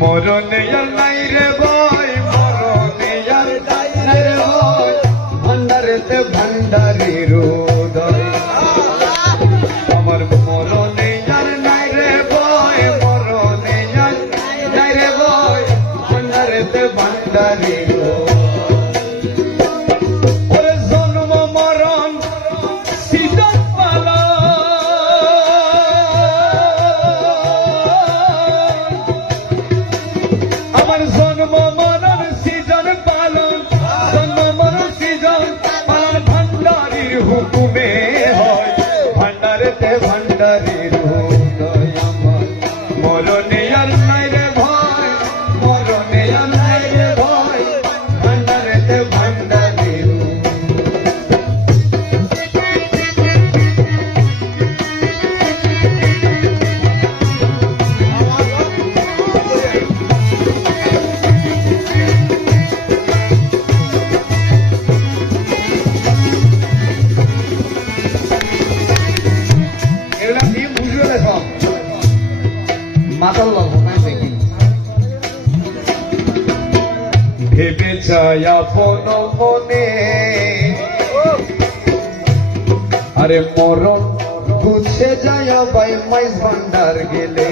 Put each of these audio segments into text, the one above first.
মরণে আর নাই রে ভয়, মরণে আর নাই রে ভয়, ভান্ডারেতে ভান্ডারির উদয়। আমার মরণে আর নাই রে ভয়, মরণে আর নাই রে ভয়, ভান্ডারেতে ভান্ডারির ওরে জন্ম মরণ সৃজন পালন, আমার জন্ম মরণ সৃজন পালন, জন্ম মরণ সৃজন পালন ভান্ডারির হুকুমে হয়, ভান্ডারেতে ভান্ডারির উদয়। আমার মরণে আর নাই রে ভয়, মরণে আর নাই রে ভয়, ভান্ডারেতে ভান্ডারির এগুলা কি বুঝবে সব মাতাল গল্প কাছে কি ভেবে চাই আপন মনে, আরে মরণ গুছে যায় ভাই মাইজ ভান্ডার গেলে।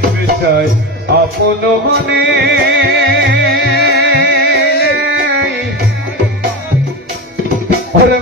ভেবে চাই আপন মনে, ওরে